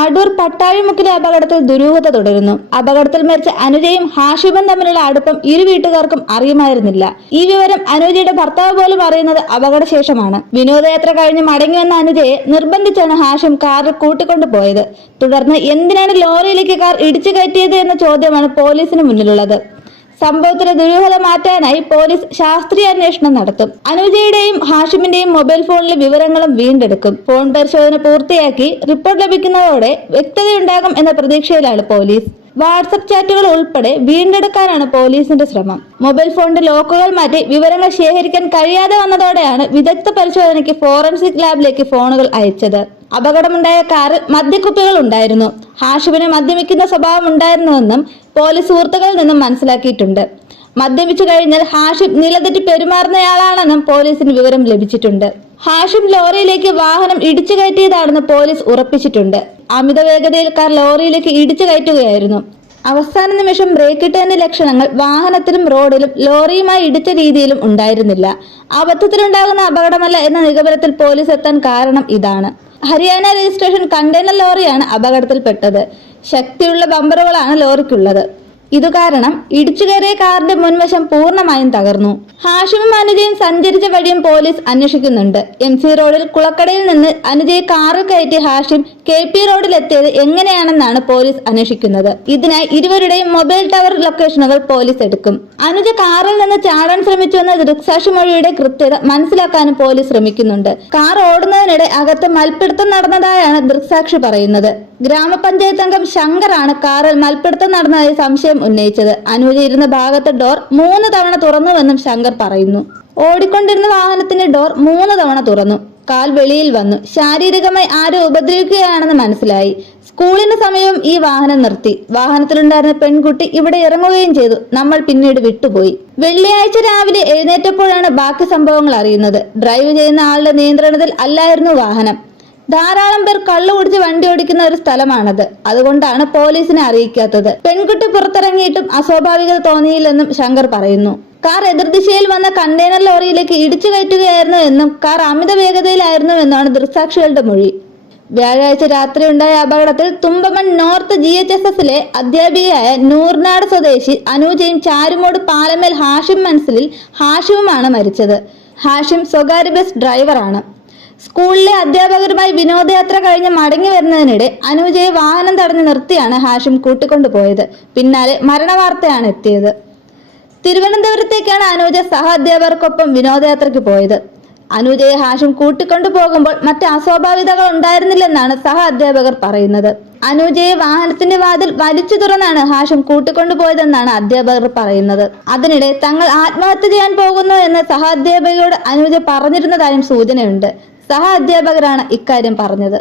അടൂർ പട്ടാഴിമുക്കിലെ അപകടത്തിൽ ദുരൂഹത തുടരുന്നു. അപകടത്തിൽ മരിച്ച അനുജയും ഹാഷിമും തമ്മിലുള്ള അടുപ്പം ഇരു വീട്ടുകാർക്കും അറിയുമായിരുന്നില്ല. ഈ വിവരം അനുജയുടെ ഭർത്താവ് പോലും അറിയുന്നത് അപകടശേഷമാണ്. വിനോദയാത്ര കഴിഞ്ഞ് മടങ്ങി വന്ന അനുജയെ നിർബന്ധിച്ചാണ് ഹാഷിം കാറിൽ കൂട്ടിക്കൊണ്ടു പോയത്. തുടർന്ന് എന്തിനാണ് ലോറിയിലേക്ക് കാർ ഇടിച്ചു കയറ്റിയത് എന്ന ചോദ്യമാണ് പോലീസിന് മുന്നിലുള്ളത്. സംഭവത്തിലെ ദുരൂഹത മാറ്റാനായി പോലീസ് ശാസ്ത്രീയ അന്വേഷണം നടത്തും. അനുജയുടെയും ഹാഷിമിന്റെയും മൊബൈൽ ഫോണിലെ വിവരങ്ങളും വീണ്ടെടുക്കും. ഫോൺ പരിശോധന പൂർത്തിയാക്കി റിപ്പോർട്ട് ലഭിക്കുന്നതോടെ വ്യക്തതയുണ്ടാകും എന്ന പ്രതീക്ഷയിലാണ് പോലീസ്. വാട്സപ്പ് ചാറ്റുകൾ ഉൾപ്പെടെ വീണ്ടെടുക്കാനാണ് പോലീസിന്റെ ശ്രമം. മൊബൈൽ ഫോണിന്റെ ലോക്കുകൾ മാറ്റി വിവരങ്ങൾ ശേഖരിക്കാൻ കഴിയാതെ വന്നതോടെയാണ് വിദഗ്ധ പരിശോധനയ്ക്ക് ഫോറൻസിക് ലാബിലേക്ക് ഫോണുകൾ അയച്ചത്. അപകടമുണ്ടായ കാറിൽ മദ്യക്കുപ്പികൾ ഉണ്ടായിരുന്നു. ഹാഷിമിന് മദ്യപിക്കുന്ന സ്വഭാവം ഉണ്ടായിരുന്നുവെന്നും പോലീസ് സുഹൃത്തുക്കളിൽ നിന്നും മനസ്സിലാക്കിയിട്ടുണ്ട്. മദ്യപിച്ചു കഴിഞ്ഞാൽ ഹാഷിം നിലതെറ്റി പെരുമാറുന്നയാളാണെന്നും പോലീസിന് വിവരം ലഭിച്ചിട്ടുണ്ട്. ഹാഷിം ലോറിയിലേക്ക് വാഹനം ഇടിച്ചു കയറ്റിയതാണെന്ന് പോലീസ് ഉറപ്പിച്ചിട്ടുണ്ട്. അമിത വേഗതയിൽ കാർ ലോറിയിലേക്ക് ഇടിച്ചു കയറ്റുകയായിരുന്നു. അവസാന നിമിഷം ബ്രേക്കിട്ടതിന്റെ ലക്ഷണങ്ങൾ വാഹനത്തിലും റോഡിലും ലോറിയുമായി ഇടിച്ച രീതിയിലും ഉണ്ടായിരുന്നില്ല. അബദ്ധത്തിലുണ്ടാകുന്ന അപകടമല്ല എന്ന നിഗമനത്തിൽ പോലീസ് എത്താൻ കാരണം ഇതാണ്. ഹരിയാന രജിസ്ട്രേഷൻ കണ്ടെയ്നർ ലോറിയാണ് അപകടത്തിൽപ്പെട്ടത്. ശക്തിയുള്ള ബമ്പറുകളാണ് ലോറിക്കുള്ളത്. ഇതുകാരണം ഇടിച്ചു കയറിയ കാറിന്റെ മുൻവശം പൂർണ്ണമായും തകർന്നു. ഹാഷിമും അനുജയും സഞ്ചരിച്ച വഴിയും പോലീസ് അന്വേഷിക്കുന്നുണ്ട്. MC റോഡിൽ കുളക്കടയിൽ നിന്ന് അനുജയെ കാറിൽ കയറ്റി ഹാഷിം KP റോഡിൽ എത്തിയത് എങ്ങനെയാണെന്നാണ് പോലീസ് അന്വേഷിക്കുന്നത്. ഇതിനായി ഇരുവരുടെയും മൊബൈൽ ടവർ ലൊക്കേഷനുകൾ പോലീസ് എടുക്കും. അനുജ കാറിൽ നിന്ന് ചാടാൻ ശ്രമിച്ചുവെന്ന ദൃക്സാക്ഷി മൊഴിയുടെ കൃത്യത മനസ്സിലാക്കാനും പോലീസ് ശ്രമിക്കുന്നുണ്ട്. കാർ ഓടുന്നതിനിടെ അകത്ത് മൽപ്പിടുത്തം നടന്നതായാണ് ദൃക്സാക്ഷി പറയുന്നത്. ഗ്രാമപഞ്ചായത്ത് അംഗം ശങ്കറാണ് കാറിൽ മൽപ്പിടുത്തം നടന്നതായി സംശയം ഉന്നയിച്ചത്. അനുജ ഇരുന്ന ഭാഗത്തെ ഡോർ 3 തവണ തുറന്നുവെന്നും ശങ്കർ പറയുന്നു. ഓടിക്കൊണ്ടിരുന്ന വാഹനത്തിന്റെ ഡോർ 3 തവണ തുറന്നു. കാൽ വെളിയിൽ വന്നു. ശാരീരികമായി ആരോ ഉപദ്രവിക്കുകയാണെന്ന് മനസ്സിലായി. സ്കൂളിന് സമീപം ഈ വാഹനം നിർത്തി. വാഹനത്തിലുണ്ടായിരുന്ന പെൺകുട്ടി ഇവിടെ ഇറങ്ങുകയും ചെയ്തു. നമ്മൾ പിന്നീട് വിട്ടുപോയി. വെള്ളിയാഴ്ച രാവിലെ എഴുന്നേറ്റപ്പോഴാണ് ബാക്കി സംഭവങ്ങൾ അറിയുന്നത്. ഡ്രൈവ് ചെയ്യുന്ന ആളുടെ നിയന്ത്രണത്തിൽ അല്ലായിരുന്നു വാഹനം. ധാരാളം പേർ കള്ളു കുടിച്ച് വണ്ടി ഓടിക്കുന്ന ഒരു സ്ഥലമാണത്. അതുകൊണ്ടാണ് പോലീസിനെ അറിയിക്കാത്തത്. പെൺകുട്ടി പുറത്തിറങ്ങിയിട്ടും അസ്വാഭാവികത തോന്നിയില്ലെന്നും ശങ്കർ പറയുന്നു. കാർ എതിർദിശയിൽ വന്ന കണ്ടെയ്നർ ലോറിയിലേക്ക് ഇടിച്ചു കയറ്റുകയായിരുന്നു എന്നും കാർ അമിത വേഗതയിലായിരുന്നു എന്നാണ് ദൃക്സാക്ഷികളുടെ മൊഴി. വ്യാഴാഴ്ച രാത്രി ഉണ്ടായ അപകടത്തിൽ തുമ്പമൺ നോർത്ത് GHSSലെ അധ്യാപികയായ നൂർനാട് സ്വദേശി അനൂജയും ചാരുമോട് പാലമേൽ ഹാഷിം മൻസിലിൽ ഹാഷിമുമാണ് മരിച്ചത്. ഹാഷിം സ്വകാര്യ ബസ് ഡ്രൈവറാണ്. സ്കൂളിലെ അധ്യാപകരുമായി വിനോദയാത്ര കഴിഞ്ഞ് മടങ്ങി വരുന്നതിനിടെ അനൂജയെ വാഹനം തടഞ്ഞു നിർത്തിയാണ് ഹാഷിം കൂട്ടിക്കൊണ്ടുപോയത്. പിന്നാലെ മരണവാർത്തയാണ് എത്തിയത്. തിരുവനന്തപുരത്തേക്കാണ് അനൂജ സഹ അധ്യാപകർക്കൊപ്പം വിനോദയാത്രയ്ക്ക് പോയത്. അനൂജയെ ഹാഷിം കൂട്ടിക്കൊണ്ടു പോകുമ്പോൾ മറ്റ് അസ്വാഭാവികതകൾ ഉണ്ടായിരുന്നില്ലെന്നാണ് സഹ അധ്യാപകർ പറയുന്നത്. അനൂജയെ വാഹനത്തിന്റെ വാതിൽ വലിച്ചു തുറന്നാണ് ഹാഷിം കൂട്ടിക്കൊണ്ടുപോയതെന്നാണ് അധ്യാപകർ പറയുന്നത്. അതിനിടെ തങ്ങൾ ആത്മഹത്യ ചെയ്യാൻ പോകുന്നു എന്ന് സഹ അധ്യാപകയോട് അനൂജ പറഞ്ഞിരുന്നതായും സൂചനയുണ്ട്. സഹ അധ്യാപകരാണ് ഇക്കാര്യം പറഞ്ഞത്.